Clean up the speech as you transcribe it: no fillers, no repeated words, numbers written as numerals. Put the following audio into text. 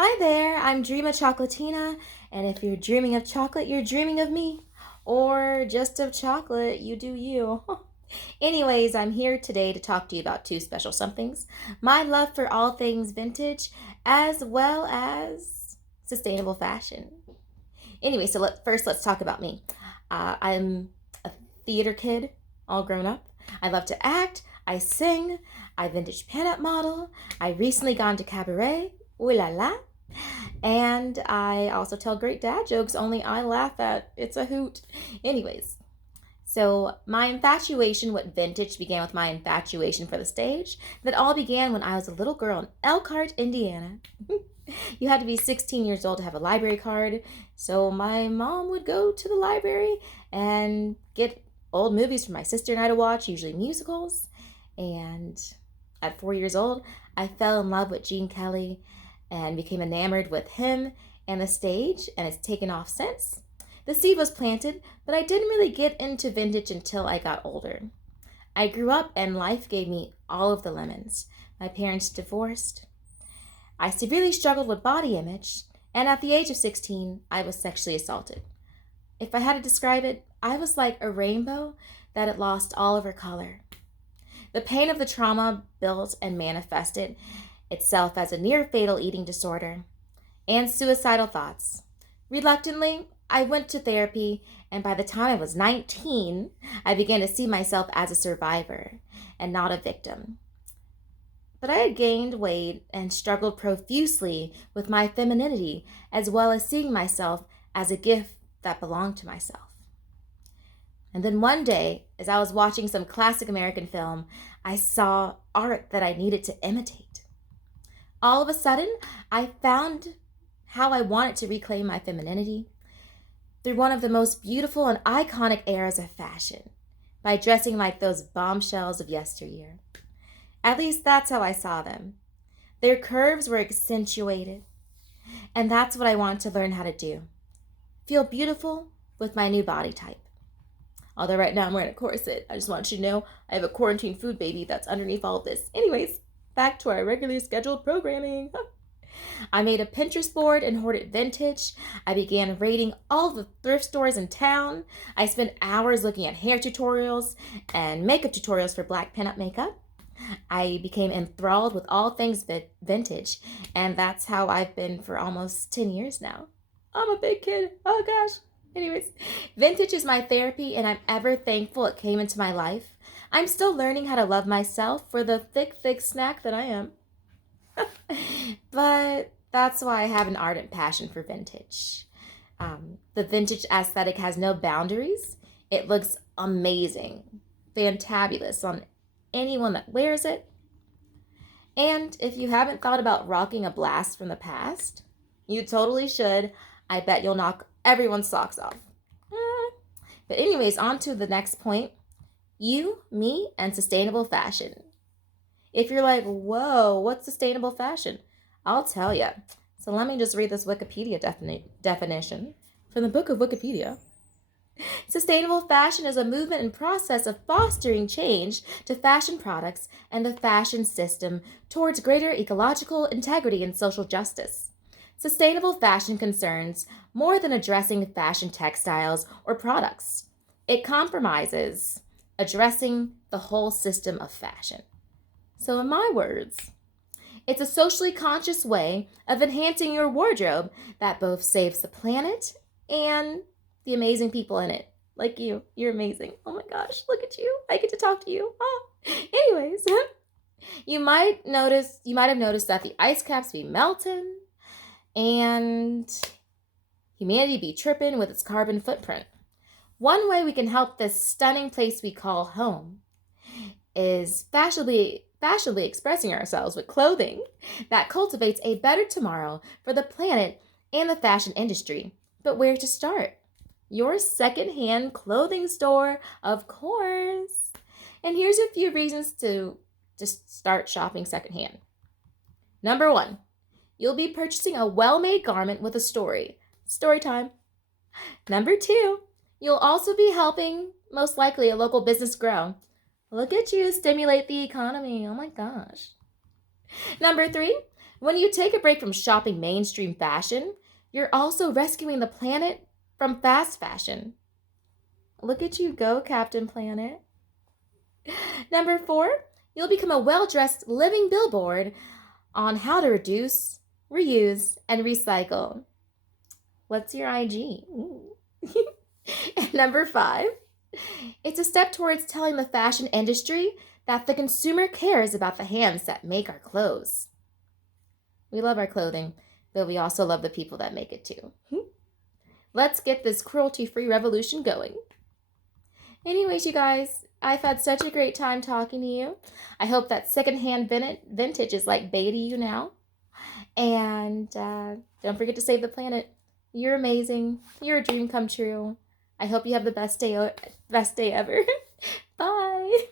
Hi there, I'm Dreama Chocolatina, and if you're dreaming of chocolate, you're dreaming of me. Or just of chocolate, you do you. Anyways, I'm here today to talk to you about two special somethings: my love for all things vintage, as well as sustainable fashion. Anyway, so first let's talk about me. I'm a theater kid, all grown up. I love to act, I sing, I vintage pinup model, I recently gone to cabaret, ooh la la, and I also tell great dad jokes, only I laugh at. It's a hoot. Anyways, so my infatuation with vintage began with my infatuation for the stage. That all began when I was a little girl in Elkhart, Indiana. You had to be 16 years old to have a library card, so my mom would go to the library and get old movies for my sister and I to watch, usually musicals. And at 4 years old, I fell in love with Gene Kelly and became enamored with him and the stage, and it's taken off since. The seed was planted, but I didn't really get into vintage until I got older. I grew up and life gave me all of the lemons. My parents divorced. I severely struggled with body image, and at the age of 16, I was sexually assaulted. If I had to describe it, I was like a rainbow that had lost all of her color. The pain of the trauma built and manifested itself as a near fatal eating disorder and suicidal thoughts. Reluctantly, I went to therapy, and by the time I was 19, I began to see myself as a survivor and not a victim. But I had gained weight and struggled profusely with my femininity, as well as seeing myself as a gift that belonged to myself. And then one day, as I was watching some classic American film, I saw art that I needed to imitate. All of a sudden, I found how I wanted to reclaim my femininity through one of the most beautiful and iconic eras of fashion, by dressing like those bombshells of yesteryear. At least that's how I saw them. Their curves were accentuated, and that's what I wanted to learn how to do. Feel beautiful with my new body type. Although right now I'm wearing a corset, I just want you to know I have a quarantine food baby that's underneath all of this. Anyways, back to our regularly scheduled programming. I made a Pinterest board and hoarded vintage. I began raiding all the thrift stores in town. I spent hours looking at hair tutorials and makeup tutorials for black pinup makeup. I became enthralled with all things vintage, and that's how I've been for almost 10 years now. I'm a big kid. Oh gosh. Anyways, vintage is my therapy, and I'm ever thankful it came into my life. I'm still learning how to love myself for the thick snack that I am. But that's why I have an ardent passion for vintage. The vintage aesthetic has no boundaries. It looks amazing, fantabulous on anyone that wears it. And if you haven't thought about rocking a blast from the past, you totally should. I bet you'll knock everyone's socks off. But anyways, on to the next point. You, me, and sustainable fashion. If you're like, whoa, what's sustainable fashion? I'll tell you. So let me just read this Wikipedia definition from the book of Wikipedia. Sustainable fashion is a movement and process of fostering change to fashion products and the fashion system towards greater ecological integrity and social justice. Sustainable fashion concerns more than addressing fashion textiles or products. It compromises addressing the whole system of fashion. So in my words, it's a socially conscious way of enhancing your wardrobe that both saves the planet and the amazing people in it. Like you. You're amazing. Oh my gosh, look at you. I get to talk to you. Oh. Anyways, you might have noticed that the ice caps be melting and humanity be tripping with its carbon footprint. One way we can help this stunning place we call home is fashionably expressing ourselves with clothing that cultivates a better tomorrow for the planet and the fashion industry. But where to start? Your secondhand clothing store, of course. And here's a few reasons to just start shopping secondhand. Number one, you'll be purchasing a well-made garment with a story. Story time. Number two, you'll also be helping, most likely, a local business grow. Look at you stimulate the economy. Oh my gosh. Number three, When you take a break from shopping mainstream fashion, you're also rescuing the planet from fast fashion. Look at you go, Captain Planet. Number 4, you'll become a well-dressed living billboard on how to reduce, reuse, and recycle. What's your IG? And number 5, it's a step towards telling the fashion industry that the consumer cares about the hands that make our clothes. We love our clothing, but we also love the people that make it too. Let's get this cruelty-free revolution going. Anyways, you guys, I've had such a great time talking to you. I hope that secondhand vintage is like bae to you now. And don't forget to save the planet. You're amazing. You're a dream come true. I hope you have the best day ever. Bye.